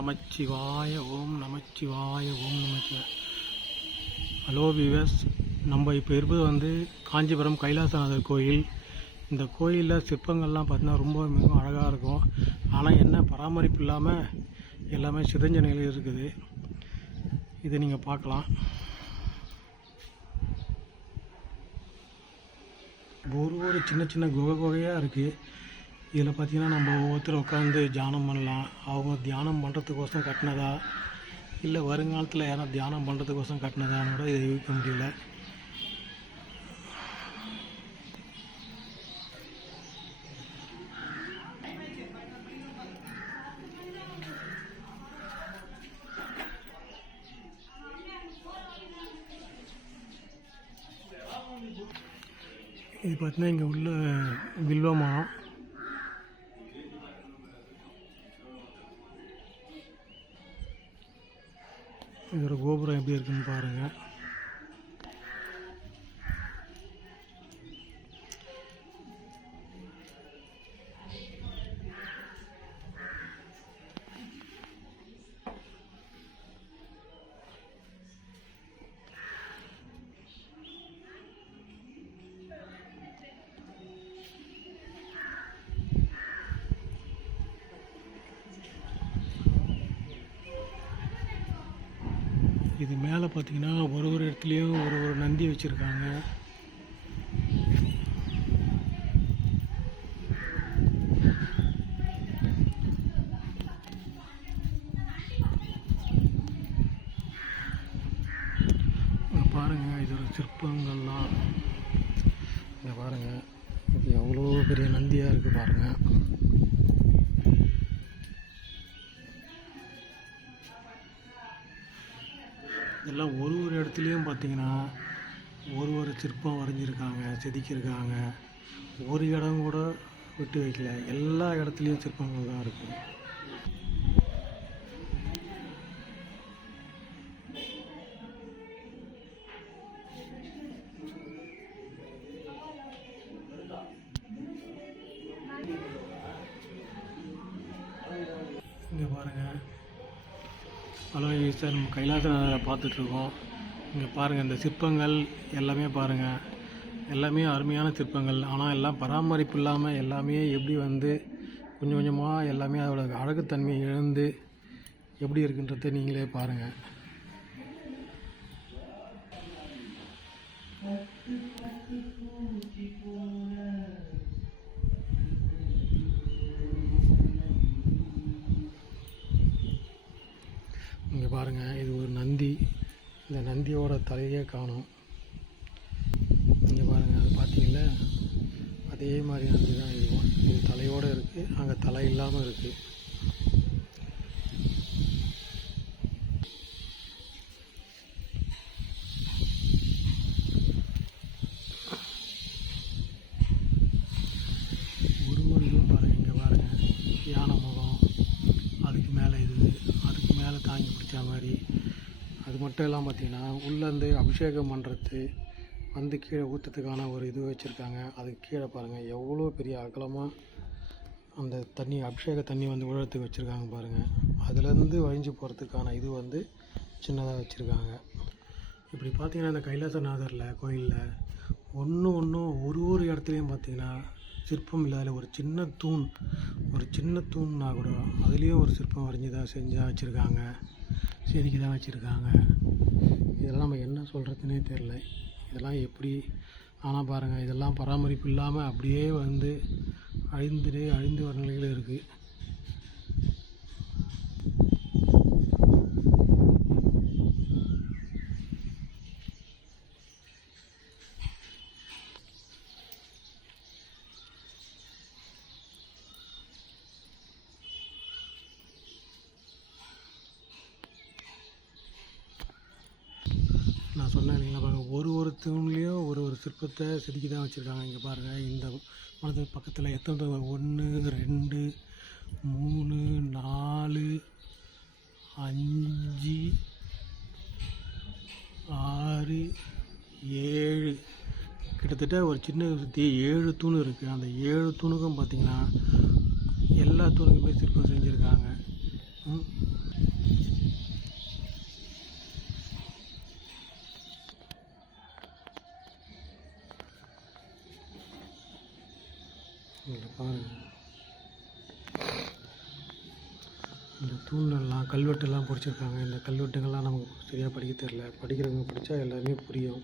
நமச்சிவாய ஓம் நமச்சிவாய ஓம் நமச்சிவாய. Hello viewers, நம்ம இப்போ இருப்பது காஞ்சிபுரம் கைலாசநாதர் கோயில். இந்த கோயிலில் சிற்பங்கள்லாம் பார்த்தீங்கன்னா ரொம்ப மிகவும் அழகாக இருக்கும். ஆனால் என்ன பராமரிப்பு இல்லாமல் எல்லாமே சிதைஞ்ச நிலையில் இருக்குது. இதை நீங்கள் பார்க்கலாம். ஒரு சின்ன சின்ன குகையாக இருக்குது. இதில் பார்த்திங்கன்னா நம்ம ஒவ்வொருத்தரும் உட்காந்து தியானம் பண்ணலாம். அவங்க தியானம் பண்ணுறதுக்கோசம் கட்டினதா இல்லை வருங்காலத்தில் யாரா தியானம் பண்ணுறதுக்கோசம் கட்டினதான்னு கூட இதை யூகிக்க முடியல. இது பார்த்தீங்கன்னா இங்கே உள்ள வில்வ மரம். இதோட கோபுரம் எப்படி இருக்குன்னு பாருங்கள். இது மேலே பார்த்தீங்கன்னா ஒரு இடத்துலையும் ஒரு நந்தி வச்சுருக்காங்க. பாருங்கள், இதோட சிற்பங்கள்லாம் இங்கே பாருங்கள். இது எவ்வளோ பெரிய நந்தியாக இருக்குது பாருங்கள். இதெல்லாம் ஒரு இடத்துலையும் பார்த்தீங்கன்னா ஒரு சிற்பம் வரைஞ்சிருக்காங்க, செதுக்கியிருக்காங்க. ஒரு இடம் கூட விட்டு வைக்கல. எல்லா இடத்துலையும் சிற்பங்கள் தான் இருக்குது. இங்கே பாருங்கள். ஹலோ சார், நம்ம கைலாசநாதரை பார்த்துட்ருக்கோம். இங்கே பாருங்கள், இந்த சிற்பங்கள் எல்லாமே பாருங்கள். எல்லாமே அருமையான சிற்பங்கள். ஆனால் எல்லாம் பராமரிப்பு இல்லாமல் எல்லாமே எப்படி கொஞ்சம் கொஞ்சமாக எல்லாமே அதோட அழகுத்தன்மை இழந்து எப்படி இருக்குன்றதை நீங்களே பாருங்கள். இங்கே பாருங்கள், இது ஒரு நந்தி. இந்த நந்தியோட தலையே காணும். இங்கே பாருங்கள், அது பார்த்தீங்களா, அதே மாதிரி நந்தி தான் இருக்கும். இது தலையோடு இருக்குது, அங்கே தலை இல்லாமல் இருக்குது. உருவங்களும் பாருங்கள். இங்கே பாருங்கள், யானை முகம், அதுக்கு மேலே அதுக்கு மேலே தாங்கி பிடிச்ச மாதிரி. அது மட்டும் இல்லாமல் பார்த்தீங்கன்னா உள்ளேருந்து அபிஷேகம் பண்ணுறது கீழே ஊற்றுறதுக்கான ஒரு இது வச்சுருக்காங்க. அதுக்கு கீழே பாருங்கள் எவ்வளோ பெரிய அகலமாக அந்த தண்ணி, அபிஷேக தண்ணி விழுறதுக்கு வச்சுருக்காங்க பாருங்கள். அதுலேருந்து வழிஞ்சு போகிறதுக்கான இது சின்னதாக வச்சுருக்காங்க. இப்படி பார்த்தீங்கன்னா இந்த கைலாசநாதரில் கோயிலில் ஒன்றும் ஒரு இடத்துலையும் பார்த்தீங்கன்னா சிற்பம் இல்லாத ஒரு சின்ன தூண்னா கூட அதுலேயும் ஒரு சிற்பம் வரைஞ்சி தான் வச்சுருக்காங்க, செதுக்கி தான் வச்சுருக்காங்க. இதெல்லாம் நம்ம என்ன சொல்கிறதுனே தெரில. இதெல்லாம் எப்படி? ஆனால் பாருங்கள், இதெல்லாம் பராமரிப்பு இல்லாமல் அப்படியே அழிந்து வர நிலையில் இருக்குது. நான் சொன்னேன் இல்லைங்களா, பாருங்கள், ஒரு தூண்லேயும் ஒரு சிற்பத்தை செதுக்கி தான் வச்சுருக்காங்க. இங்கே பாருங்கள், இந்த மனது பக்கத்தில் எத்தனை 1 2 3 4 5 6 7 கிட்டத்தட்ட ஒரு சின்ன சுற்றி 7 தூண் இருக்குது. அந்த 7 தூணுக்கும் பார்த்திங்கன்னா எல்லா தூணுக்குமே சிற்பம் செஞ்சுருக்காங்க. இங்கே பாருங்கள், இந்த தூண்லெல்லாம் கல்வெட்டெல்லாம் பொறிச்சிருக்காங்க. இந்த கல்வெட்டுங்கள்லாம் நமக்கு சரியாக படிக்க தெரில. படிக்கிறவங்க படித்தா எல்லாமே புரியும்.